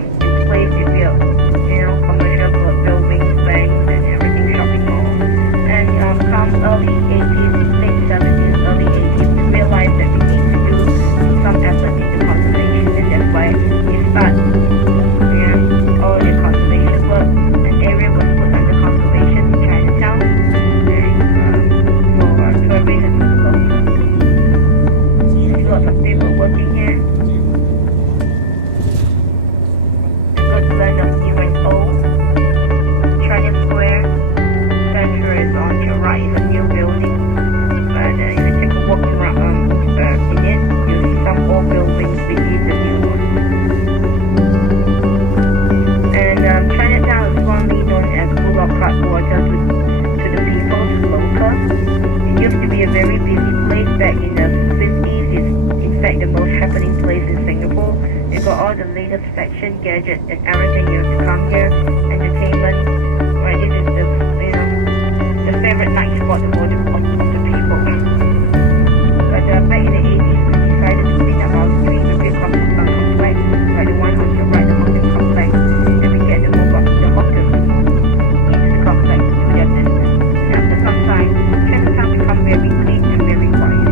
in place they built, commercial buildings, banks, and everything, shopping malls. And come early 80s, late 70s, early 80s, they realized that we need to do some effort into conservation, and that's why they start all the conservation work. An area was put under conservation in Chinatown, and for tourists and for the locals. You see lots of people working here. A good blend of new and old. China Square Center is on your right, is a new building. But if you take a walk around in it, you'll see some old buildings beneath the new one. And Chinatown is formerly known as full of hot water to the people, to locals. It used to be a very busy place back in the 50s. It's in fact the most happening place in Singapore. They've got all the latest fashion, gadgets, and everything. You have to come here. Entertainment, right? This is the favorite night spot of the people. But back in the 80s, we decided to clean up our street with the complex, like the one on your right, the Mountain Complex, and we get the hawkers into the complex to do their business. And after some time, Chinatown become very clean and very quiet.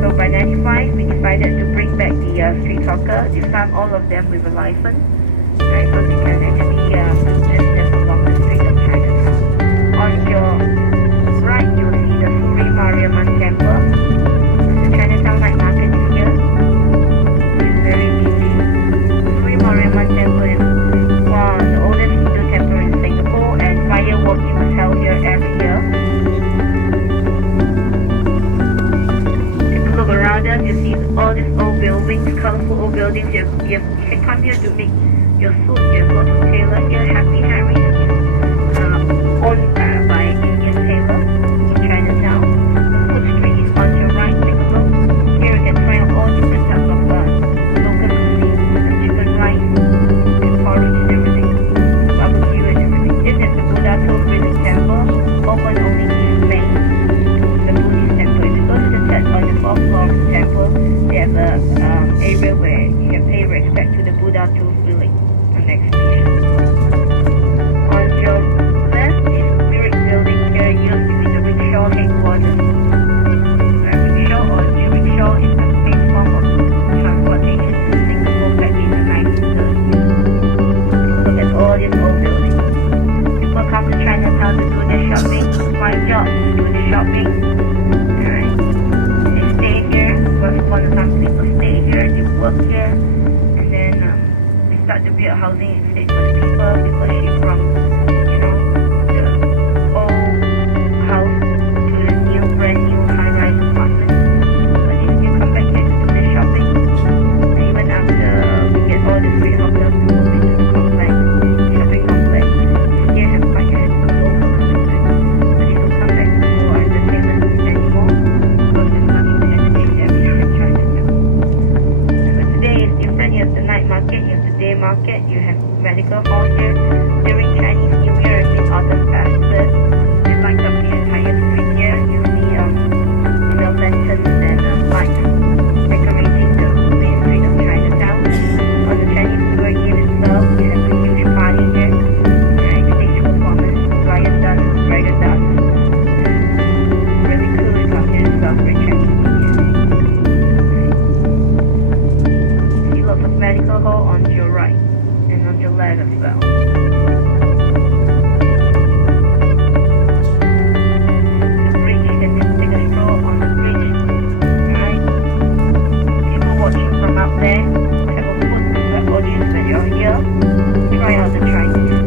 So by 95, we decided to bring back the street soccer. This time, all of them with a license, right? So they can actually do business along the street of Chinatown. On your right, you'll see the Suri Mariamman Temple. The Chinatown night market is here. It's very busy. Suri Mariamman Temple is one of the oldest Hindu temple in Singapore, and fireworking was held here every year. If you look around us, you see all these old buildings, colorful old buildings. You can come here to make your suit. You have lots of tailors here. Happy Harry is owned by Indian tailor in Chinatown. The food street is on your right. Take a look. Here you can try out all different types of local cuisine, and chicken rice, and porridge and everything, barbecue and everything. This is the Buddha Tooth Temple, open only this May. The Buddhist temple. If you go to the third or the fourth floor of the temple, they have a area where you can pay respect to the Buddha Tooth Village, the next station. On your left is Spirit Building. Here used to be the rickshaw headquarters. Rickshaw or G-rickshaw is the main form of transportation in Singapore back in the 1930s. Look at all these old buildings. People come to Chinatown to do their shopping, find jobs to do the shopping. Alright. They stay here. Once upon a time, people stay here, they work here, and then they start to build housing estates for the people. People shift from the old house to the brand new high-rise apartment. But they still come back here to do the shopping. And even after we get all the free hotels to move into the complex, shopping complex, we still have quite a local coming back. But they don't come back to go entertainment anymore, because there's nothing to entertain them here in Chinatown. But today is different. You have the night market, you have the day market, you have medical hall here. During Chinese New Year and Mid-Autumn Festival, they light up the entire street here. You see lanterns and lights decorating the main street of Chinatown. On the Chinese New Year Eve itself, you have a huge party here, right? Stage performance, riot dance, dragon dance. Really cool to come here and celebrate Chinese New Year. See lots of medical hall on your right and on your left as well. The bridge, you can just take a stroll on the bridge, right? People watching from up there, have a food with the audience when you're here. Try out the Chinese.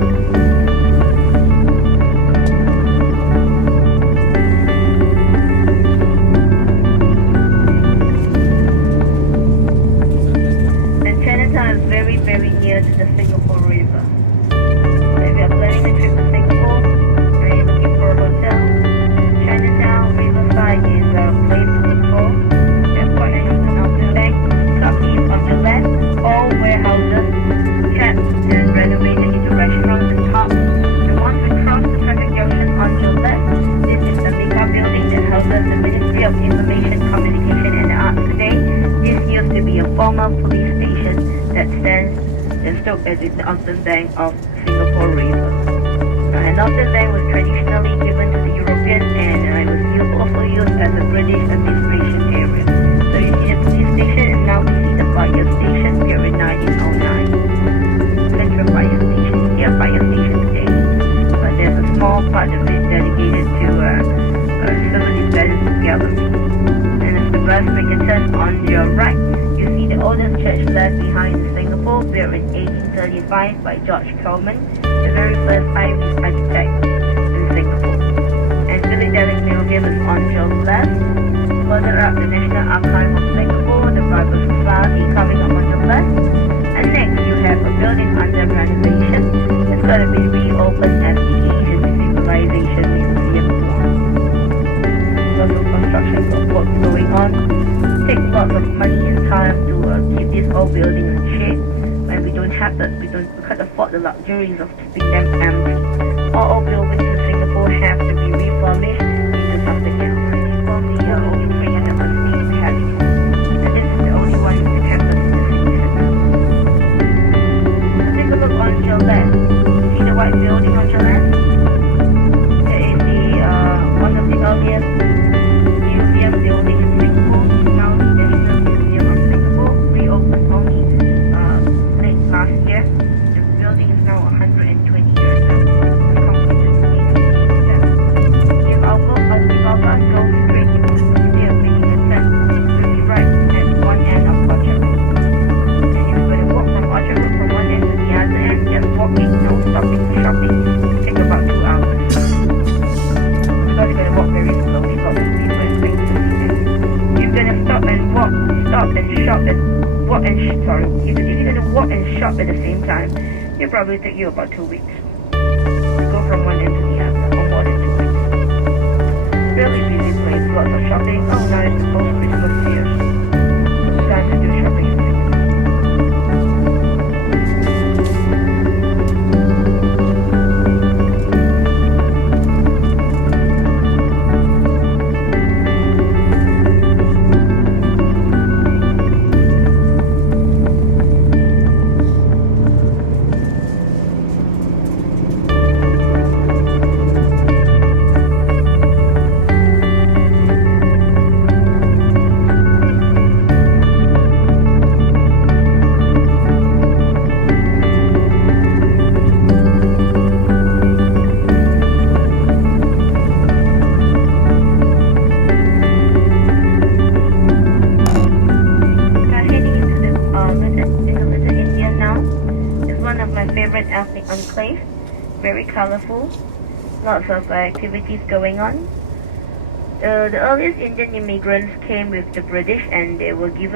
And Chinatown is very, very near to the Singapore River. So if you're planning a trip to Singapore, and you're looking for a hotel, Chinatown Riverside is a place to look for. There's quite a number of buildings. Top east on the left, all warehouses, kept and renovated into restaurants and pubs. And once we cross the traffic junction on your left, this is the Mega building that houses the Ministry of Information, Communication and Arts today. This used to be a former police station that stands and stood at the northern bank of Singapore River. And northern bank was traditionally given to the Europeans, and it was also used as a British administration area. So you see the police station, and now we see the fire station built in 1909. Central Fire Station. You see a fire station today, but there's a small part of it dedicated to a civil defense gallery. And as the bus make a turn on your right, you see the oldest church left behind in Singapore, built in 1835 by George Coleman, the very first Irish architect in Singapore. And Philatelic Museum is on your left. Further up, the National Archive of Singapore, the Bible Society coming up on your left. And next, you have a building under renovation. It's going to be reopened as the Asian Civilization Museum 1. Lots of construction work going on. Takes lots of money and time to keep these old buildings in shape. When we can't afford the luxuries of keeping them empty. All old buildings in Singapore have to be refurbished into something else. From the old train and the steam carriage. And this is the only one to have the take a look on your left. See the white building on your left? It is one of the earliest museum buildings in Singapore. Now the National Museum of Singapore, reopened only late last year. The building is now 120 years old. If our bus goes straight to the museum, making a turn, we'll be right at one end of Orchard Road. And if we're going to walk from Orchard Road from one end to the other end, just walking, no stopping for shopping, take about 2 hours. Because you're going to walk very slowly, lots of people and things to see there. You're going to stop and walk, stop and shop and walk and if you're going to walk and shop at the same time, it'll probably take you about 2 weeks to go from one end to the other, or more than 2 weeks. Really busy place, lots of shopping. Oh, now it's the post-Christmas sales. It's time to do shopping in Singapore. Ethnic enclave, very colorful, lots of activities going on. The earliest Indian immigrants came with the British, and they were given